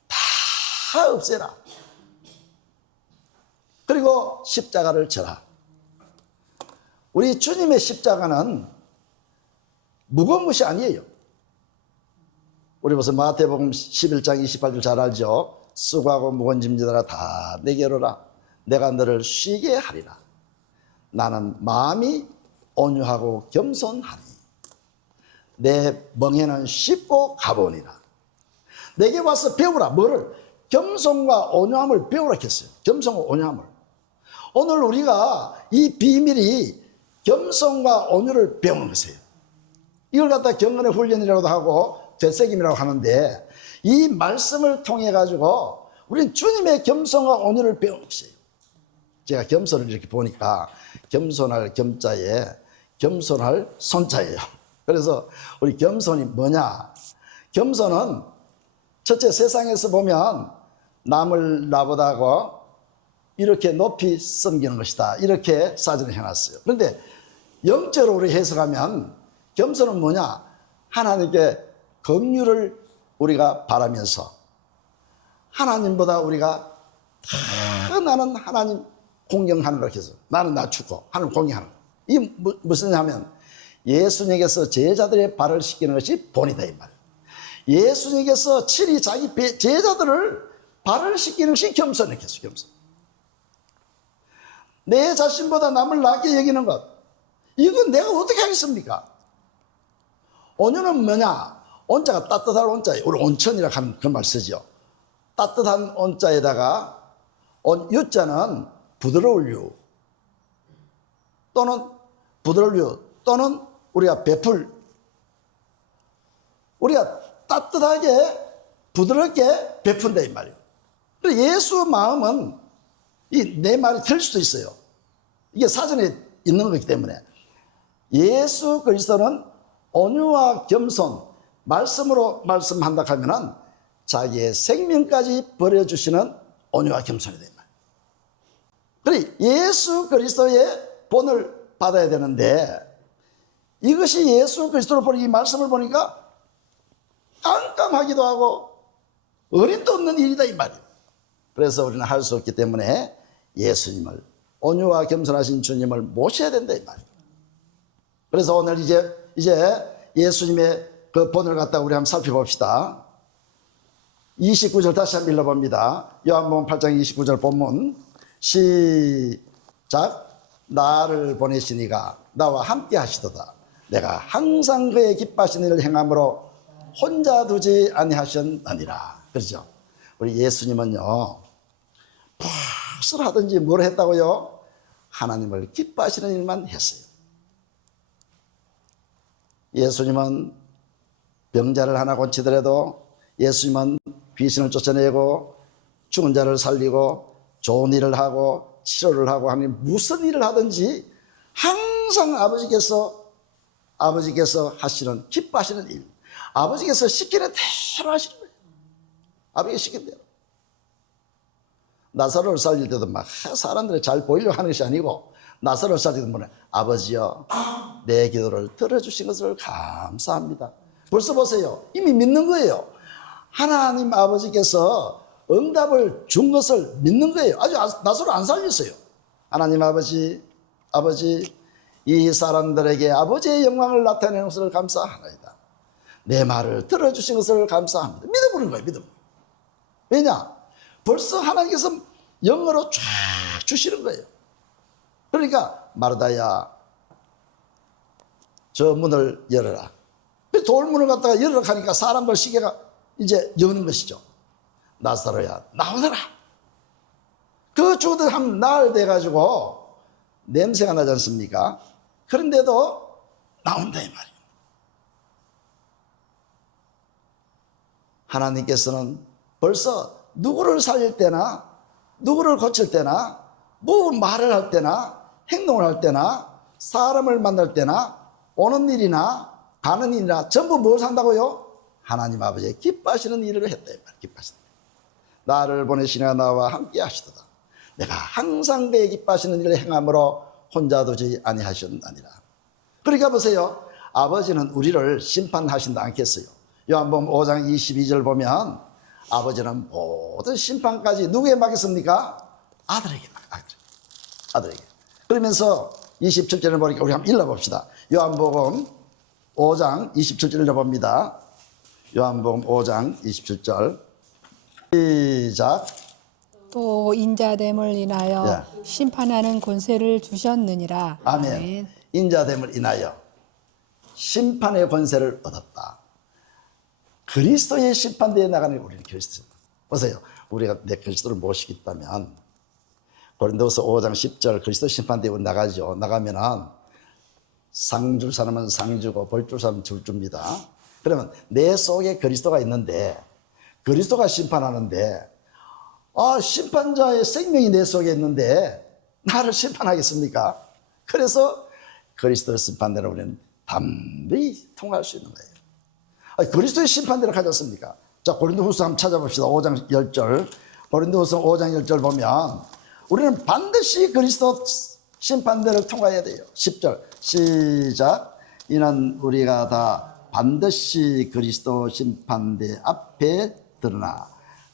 다 없애라. 그리고 십자가를 져라. 우리 주님의 십자가는 무거운 것이 아니에요. 우리 무슨 마태복음 11장 28절 잘 알죠? 수고하고 무거운 짐지들아 다 내게로 오라. 내가 너를 쉬게 하리라. 나는 마음이 온유하고 겸손하니 내 멍에는 쉽고 가벼우니라. 내게 와서 배우라. 뭐를? 겸손과 온유함을 배우라 했어요. 겸손과 온유함을. 오늘 우리가 이 비밀이 겸손과 온유를 배우는 것이에요. 이걸 갖다 경건의 훈련이라고도 하고 되새김이라고 하는데, 이 말씀을 통해 가지고 우리는 주님의 겸손과 온유를 배우는 것이에요. 제가 겸손을 이렇게 보니까 겸손할 겸자에 겸손할 손자예요. 그래서 우리 겸손이 뭐냐? 겸손은 첫째, 세상에서 보면 남을 나보다고 이렇게 높이 섬기는 것이다, 이렇게 사전에 해놨어요. 그런데 영적으로 우리 해석하면 겸손은 뭐냐? 하나님께 긍휼을 우리가 바라면서 하나님보다 우리가 더 나는 하나님 공경하는 걸 해서 나는 낮추고 하나님 공경하는 거. 이게 무슨 하면 예수님께서 제자들의 발을 씻기는 것이 본이다 이 말. 예수님께서 친히 자기 제자들을 발을 씻기는 것이 겸손의 개수 겸손. 내 자신보다 남을 낮게 여기는 것. 이건 내가 어떻게 하겠습니까? 온유는 뭐냐? 온자가 따뜻한 온자예요. 우리 온천이라고 하는 그 말 쓰죠. 따뜻한 온자에다가 유자는 부드러울 유 또는 부드러울 유 또는 우리가 베풀 우리가 따뜻하게 부드럽게 베푼다 이 말이에요. 그래서 예수 마음은 내 말이 틀릴 수도 있어요. 이게 사전에 있는 거기 때문에 예수 그리스도는 온유와 겸손 말씀으로 말씀한다 하면은 자기의 생명까지 버려주시는 온유와 겸손이 됩니다. 그래 예수 그리스도의 본을 받아야 되는데 이것이 예수 그리스도를 보니 이 말씀을 보니까 깜깜하기도 하고 어림도 없는 일이다 이 말이에요. 그래서 우리는 할 수 없기 때문에 예수님을 온유와 겸손하신 주님을 모셔야 된다 이 말이에요. 그래서 오늘 이제 예수님의 그 본을 갖다가 우리 한번 살펴봅시다. 29절 다시 한번 읽어봅니다. 요한복음 8장 29절 본문 시작. 나를 보내시니가 나와 함께 하시도다. 내가 항상 그의 기뻐하시는 일을 행함으로 혼자 두지 아니하셨느니라. 그렇죠? 우리 예수님은요 무엇을 하든지 뭘 했다고요? 하나님을 기뻐하시는 일만 했어요. 예수님은 병자를 하나 고치더라도 예수님은 귀신을 쫓아내고 죽은 자를 살리고 좋은 일을 하고 치료를 하고 하는 무슨 일을 하든지 항상 아버지께서 하시는 기뻐하시는 일, 아버지께서 시키는 대로 하시는 거예요. 아버지가 시킨 대로. 나사로를 살릴 때도 막 사람들이 잘 보이려고 하는 것이 아니고 나사로를 살릴 때도 뭐냐, 아버지여 내 기도를 들어주신 것을 감사합니다. 벌써 보세요. 이미 믿는 거예요. 하나님 아버지께서 응답을 준 것을 믿는 거예요. 아직 나사로 안 살렸어요. 하나님 아버지 이 사람들에게 아버지의 영광을 나타내는 것을 감사하나이다. 내 말을 들어주신 것을 감사합니다. 믿어보는 거예요. 믿어. 왜냐? 벌써 하나님께서 영어로 쫙 주시는 거예요. 그러니까 마르다야 저 문을 열어라. 돌문을 갖다가 열으라 하니까 사람들 시계가 이제 여는 것이죠. 나사로야 나오너라. 그 죽어도 한 나흘 돼가지고 냄새가 나지 않습니까? 그런데도 나온다 이 말이에요. 하나님께서는 벌써 누구를 살릴 때나 누구를 고칠 때나 뭐 말을 할 때나 행동을 할 때나 사람을 만날 때나 오는 일이나 가는 일이나 전부 뭘 산다고요? 하나님 아버지의 기뻐하시는 일을 했다 이 말이에요. 기뻐하시는 일. 나를 보내시나 나와 함께 하시도다. 내가 항상 그의 기뻐하시는 일을 행함으로 혼자 두지 아니하셨느니라. 그러니까 보세요. 아버지는 우리를 심판하신다 않겠어요? 요한복음 5장 22절 보면 아버지는 모든 심판까지 누구에 맡겼습니까? 아들에게 아들에게. 그러면서 27절을 보니까 우리 한번 읽어봅시다. 요한복음 5장 27절 읽어봅니다. 요한복음 5장 27절 시작. 또 인자됨을 인하여 심판하는 권세를 주셨느니라. 아멘. 인자됨을 인하여 심판의 권세를 얻었다. 그리스도의 심판대에 나가는 우리는 그리스도. 보세요. 우리가 내 그리스도를 모시겠다면 고린도서 5장 10절 그리스도 심판대에 나가죠. 나가면은 상 줄 사람은 상 주고 벌 줄 사람은 줄 줍니다. 그러면 내 속에 그리스도가 있는데 그리스도가 심판하는데 심판자의 생명이 내 속에 있는데 나를 심판하겠습니까? 그래서 그리스도의 심판대로 우리는 담대히 통과할 수 있는 거예요. 그리스도의 심판대로 가지 않습니까? 자, 고린도후서 한번 찾아봅시다. 5장 10절. 고린도후서 5장 10절 보면 우리는 반드시 그리스도 심판대를 통과해야 돼요. 10절 시작. 이는 우리가 다 반드시 그리스도 심판대 앞에 드러나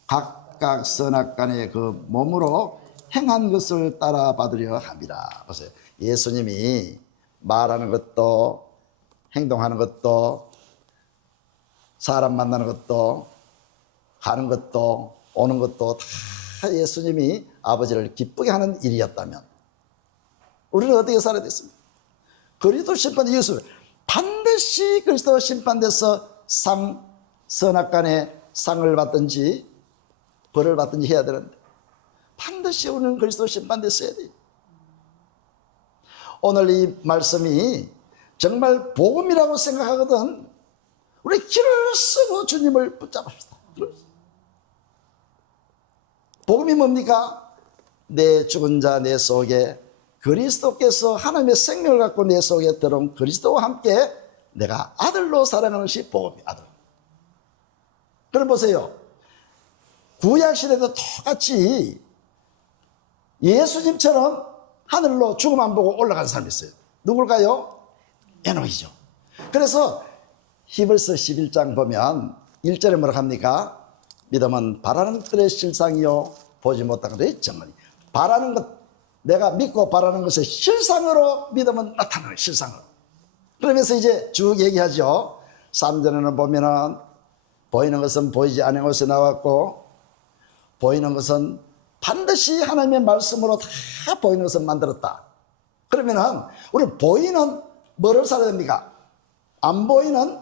각각 선악간의 그 몸으로 행한 것을 따라 받으려 함이라. 보세요. 예수님이 말하는 것도 행동하는 것도 사람 만나는 것도 가는 것도 오는 것도 다 예수님이 아버지를 기쁘게 하는 일이었다면 우리는 어떻게 살아야 됐습니까? 그리스도 심판 예수 반드시 그리스도 심판돼서 선악간의 상을 받든지 벌을 받든지 해야 되는데 반드시 우리는 그리스도 심판됐어야 돼요. 오늘 이 말씀이 정말 복음이라고 생각하거든 우리 길을 쓰고 주님을 붙잡읍시다. 복음이 뭡니까? 내 죽은 자 내 속에 그리스도께서 하나님의 생명을 갖고 내 속에 들어온 그리스도와 함께 내가 아들로 살아가는 것이 복음이 아들. 그럼 보세요. 구약시대도 똑같이 예수님처럼 하늘로 죽음 안 보고 올라간 사람이 있어요. 누굴까요? 에녹이죠. 그래서 히브리서 11장 보면 1절에 뭐라고 합니까? 믿음은 바라는 것들의 실상이요 보지 못한 것의 증언이. 바라는 것, 내가 믿고 바라는 것의 실상으로 믿음은 나타나는 실상으로. 그러면서 이제 쭉 얘기하죠. 3절에는 보면은 보이는 것은 보이지 않은 것에 나왔고 보이는 것은 반드시 하나님의 말씀으로 다 보이는 것을 만들었다. 그러면은 우리 보이는 뭐를 살아야 됩니까? 안 보이는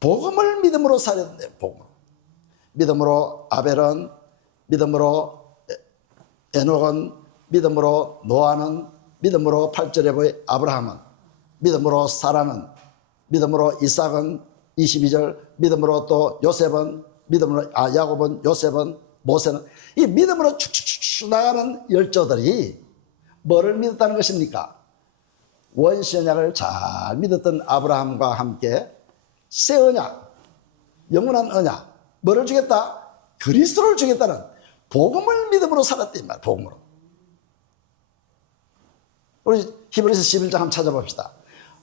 복음을 믿음으로 살아야 된대요. 복음. 믿음으로 아벨은, 믿음으로 에녹은, 믿음으로 노아는, 믿음으로 8절에 보이 아브라함은, 믿음으로 사라는, 믿음으로 이삭은 22절, 믿음으로 또 요셉은, 믿음으로 야곱은, 요셉은, 모세는 이 믿음으로 축축축 나가는 열조들이 뭐를 믿었다는 것입니까? 원시 언약을 잘 믿었던 아브라함과 함께 새 언약, 영원한 언약, 뭐를 주겠다? 그리스도를 주겠다는 복음을 믿음으로 살았다 이 말, 복음으로. 우리 히브리서 11장 한번 찾아봅시다.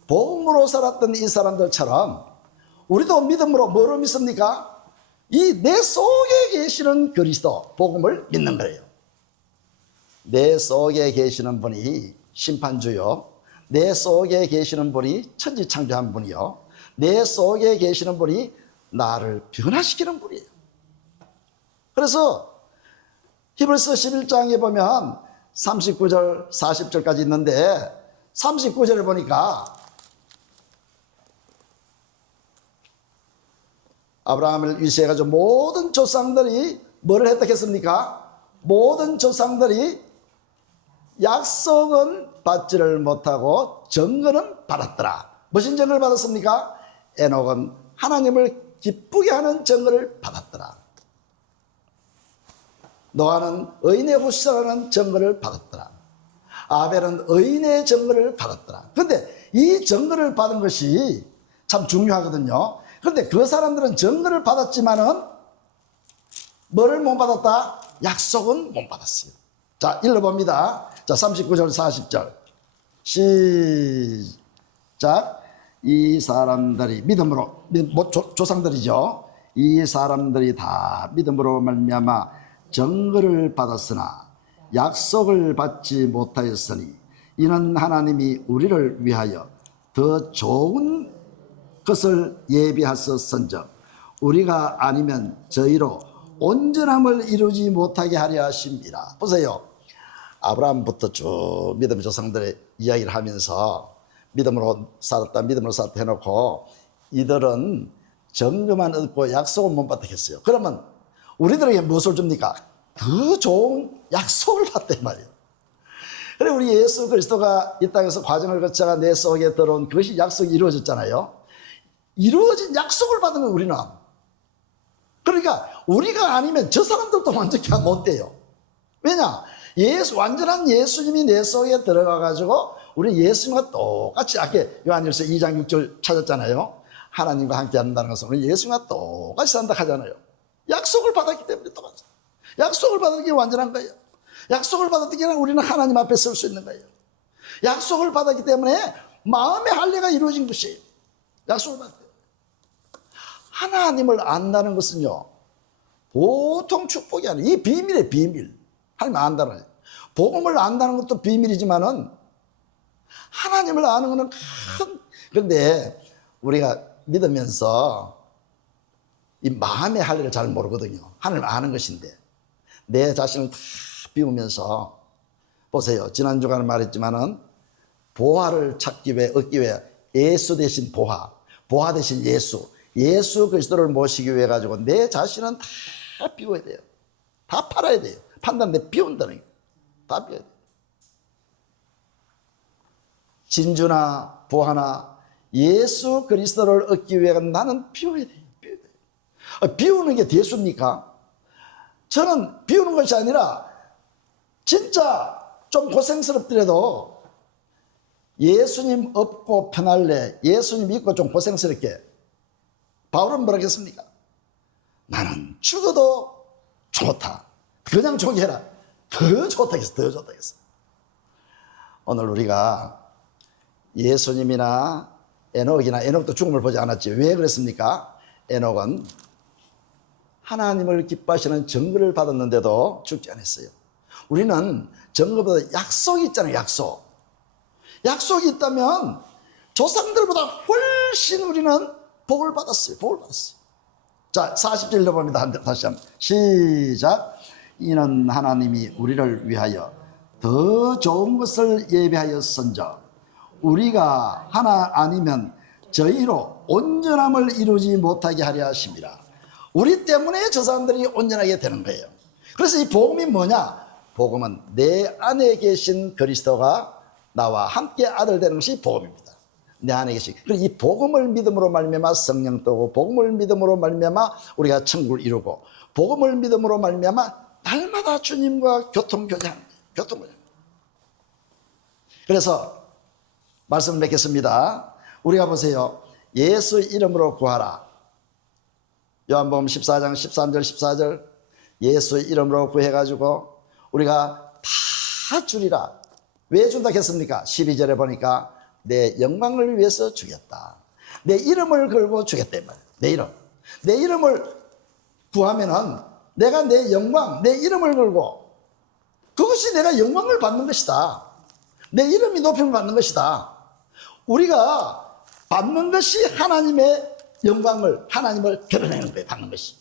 복음으로 살았던 이 사람들처럼 우리도 믿음으로 뭐를 믿습니까? 이 내 속에 계시는 그리스도 복음을 믿는 거예요. 내 속에 계시는 분이 심판주요, 내 속에 계시는 분이 천지창조한 분이요, 내 속에 계시는 분이 나를 변화시키는 분이에요. 그래서 히브리서 11장에 보면 39절 40절까지 있는데 39절에 보니까 아브라함을 위시해가지고 모든 조상들이 뭐를 획득했습니까? 모든 조상들이 약속은 받지를 못하고 증거는 받았더라. 무슨 증거를 받았습니까? 에녹은 하나님을 기쁘게 하는 증거를 받았더라. 노아는 의인의 후사라는 증거를 받았더라. 아벨은 의인의 증거를 받았더라. 그런데 이 증거를 받은 것이 참 중요하거든요. 그런데 그 사람들은 증거를 받았지만은 뭐를 못 받았다? 약속은 못 받았어요. 자, 읽어봅니다. 자, 39절 40절 시작. 이 사람들이 믿음으로, 조상들이죠. 이 사람들이 다 믿음으로 말미암아 증거를 받았으나 약속을 받지 못하였으니 이는 하나님이 우리를 위하여 더 좋은 것을 예비하셨은즉 우리가 아니면 저희로 온전함을 이루지 못하게 하려 하십니다. 보세요. 아브라함부터 쭉 믿음의 조상들의 이야기를 하면서 믿음으로 살았다 해놓고 이들은 증거만 얻고 약속은 못 받았겠어요. 그러면 우리들에게 무엇을 줍니까? 더 좋은 약속을 받단 말이에요. 그래 우리 예수 그리스도가 이 땅에서 과정을 거쳐가 내 속에 들어온 그것이 약속이 이루어졌잖아요. 이루어진 약속을 받은 건 우리는. 그러니까 우리가 아니면 저 사람들도 완전히 못 돼요. 왜냐? 완전한 예수님이 내 속에 들어가가지고 우리 예수님과 똑같이 아까 요한일서 2장 6절 찾았잖아요. 하나님과 함께 한다는 것은 우리 예수님과 똑같이 산다 하잖아요. 약속을 받았기 때문에 똑같이. 약속을 받은 게 완전한 거예요. 약속을 받았기 때문에 우리는 하나님 앞에 설 수 있는 거예요. 약속을 받았기 때문에 마음의 할례가 이루어진 것이에요. 약속을 받아요. 하나님을 안다는 것은요, 보통 축복이 아니에요. 이 비밀이에요, 비밀. 하나님 안다는 거예요. 복음을 안다는 것도 비밀이지만은 하나님을 아는 것은 큰. 그런데 우리가 믿으면서 이 마음의 할례를 잘 모르거든요. 하나님을 아는 것인데 내 자신을 다 비우면서 보세요. 지난 주간에 말했지만은 보화를 찾기 위해 얻기 위해 예수 대신 보화, 보화 대신 예수 그리스도를 모시기 위해 가지고 내 자신은 다 비워야 돼요. 다 팔아야 돼요. 판단돼 비운다는 거예요. 다 비워야 돼요. 진주나 보화나 예수 그리스도를 얻기 위해 나는 비워야 돼요. 비워야 돼요. 비우는 게 대수입니까? 저는 비우는 것이 아니라 진짜 좀 고생스럽더라도 예수님 없고 편할래, 예수님 있고 좀 고생스럽게. 바울은 뭐라 했습니까? 나는 죽어도 좋다. 그냥 죽게 해라. 더 좋다 했어. 더 좋다 했어. 오늘 우리가 예수님이나 에녹도 죽음을 보지 않았지. 왜 그랬습니까? 에녹은 하나님을 기뻐하시는 증거를 받았는데도 죽지 않았어요. 우리는 증거보다 약속이 있잖아요. 약속이 있다면 조상들보다 훨씬 우리는 복을 받았어요. 복을 받았어요. 자, 40절 읽어봅니다. 다시 한번 시작. 이는 하나님이 우리를 위하여 더 좋은 것을 예비하였은즉 우리가 하나 아니면 저희로 온전함을 이루지 못하게 하려 하심이라. 우리 때문에 저 사람들이 온전하게 되는 거예요. 그래서 이 복음이 뭐냐? 복음은 내 안에 계신 그리스도가 나와 함께 아들 되는 것이 복음입니다. 내 안에 계신. 그리고 이 복음을 믿음으로 말미암아 성령 떠고, 복음을 믿음으로 말미암아 우리가 천국을 이루고, 복음을 믿음으로 말미암아 날마다 주님과 교통교제하는 거예요. 그래서 말씀을 맺겠습니다. 우리가 보세요. 예수 이름으로 구하라. 요한복음 14장 13절 14절 예수 이름으로 구해가지고 우리가 다 주리라. 왜 준다 했습니까? 12절에 보니까 내 영광을 위해서 주겠다. 내 이름을 걸고 주겠다 말이에요. 내 이름을 구하면은 내가 내 영광, 내 이름을 걸고 그것이 내가 영광을 받는 것이다. 내 이름이 높임을 받는 것이다. 우리가 받는 것이 하나님의 영광을, 하나님을 드러내는 거예요. 받는 것이.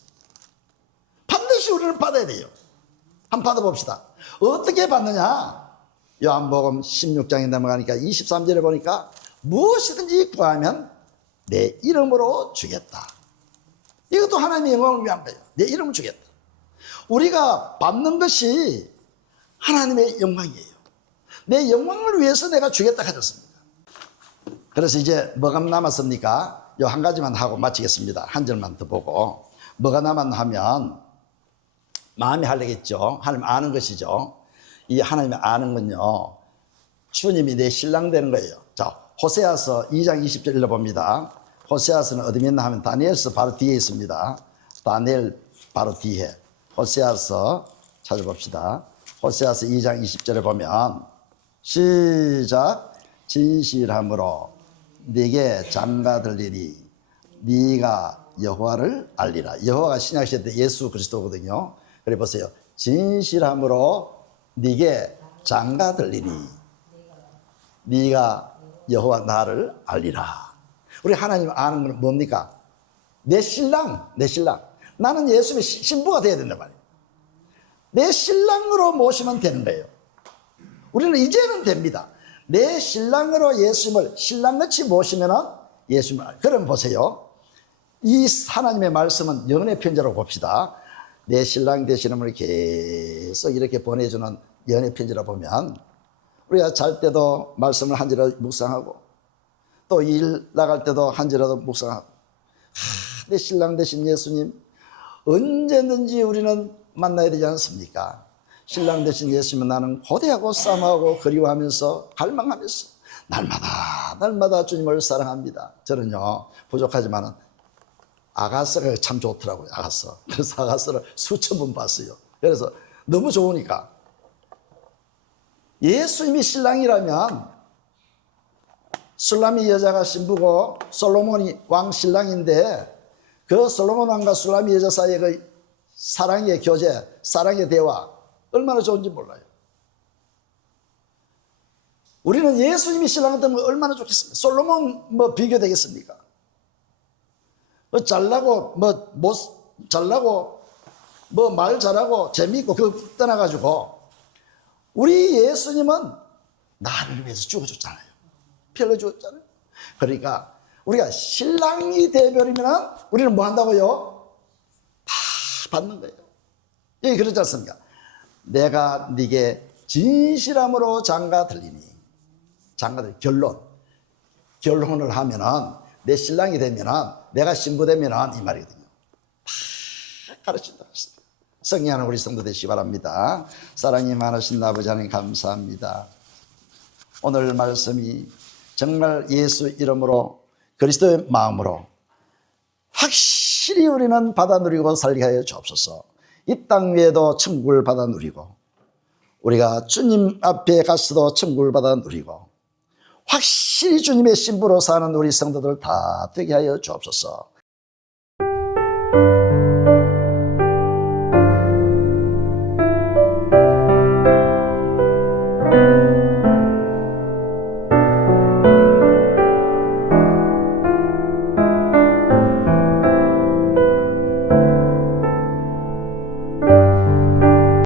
반드시 우리는 받아야 돼요. 한번 받아봅시다. 어떻게 받느냐? 요한복음 16장에 넘어가니까 23절에 보니까 무엇이든지 구하면 내 이름으로 주겠다. 이것도 하나님의 영광을 위한 거예요. 내 이름을 주겠다. 우리가 받는 것이 하나님의 영광이에요. 내 영광을 위해서 내가 주겠다 하셨습니다. 그래서 이제 뭐가 남았습니까? 요 한 가지만 하고 마치겠습니다. 한 절만 더 보고. 뭐가 남았나 하면 마음이 할례겠죠. 하나님 아는 것이죠. 이 하나님이 아는 건요, 주님이 내 신랑 되는 거예요. 자, 호세아서 2장 20절 읽어봅니다. 호세아서는 어디 있나 하면 다니엘서 바로 뒤에 있습니다. 다니엘 바로 뒤에. 호세아서 찾아봅시다. 호세아서 2장 20절에 보면 시작. 진실함으로 네게 장가 들리니 네가 여호와를 알리라. 여호와가 신약시대 때 예수 그리스도거든요. 그래 보세요. 진실함으로 네게 장가 들리니 네가 여호와 나를 알리라. 우리 하나님 아는 건 뭡니까? 내 신랑. 나는 예수님의 신부가 돼야 된단 말이에요. 내 신랑으로 모시면 되는 거예요. 우리는 이제는 됩니다. 내 신랑으로 예수님을 신랑같이 모시면은 예수님을. 그럼 보세요. 이 하나님의 말씀은 연애 편지로 봅시다. 내 신랑 되시는 분을 계속 이렇게 보내주는 연애 편지로 보면 우리가 잘 때도 말씀을 한 절이라도 묵상하고 또 일 나갈 때도 한 절이라도 묵상하고 내 신랑 되신 예수님 언제든지 우리는 만나야 되지 않습니까? 신랑 되신 예수님은 나는 고대하고 싸움하고 그리워하면서 갈망하면서 날마다 주님을 사랑합니다. 저는요 부족하지만은 아가서가 참 좋더라고요. 아가서. 그래서 아가서를 수천 번 봤어요. 그래서 너무 좋으니까 예수님이 신랑이라면 술라미 여자가 신부고 솔로몬이 왕 신랑인데 그 솔로몬 왕과 술라미 여자 사이의 그 사랑의 교제, 사랑의 대화 얼마나 좋은지 몰라요. 우리는 예수님이 신랑 되면 얼마나 좋겠습니까? 솔로몬 뭐 비교되겠습니까? 잘나고 잘나고 말 잘하고 재미있고 그거 떠나가지고 우리 예수님은 나를 위해서 죽어줬잖아요. 피 흘려 죽었잖아요. 그러니까 우리가 신랑이 되어버리면 우리는 뭐 한다고요? 다 받는 거예요. 여기 그렇지 않습니까? 내가 네게 진실함으로 장가 들리니, 결론을 하면은 내 신랑이 되면은 내가 신부 되면은 이 말이거든요. 다 가르친다고 했습니다. 성령하는 우리 성도 되시기 바랍니다. 사랑이 많으신 아버지 하나님 감사합니다. 오늘 말씀이 정말 예수 이름으로 그리스도의 마음으로 확실히 우리는 받아 누리고 살게 하여 주옵소서. 이 땅 위에도 천국을 받아 누리고 우리가 주님 앞에 가서도 천국을 받아 누리고 확실히 주님의 신부로 사는 우리 성도들 다 되게 하여 주옵소서.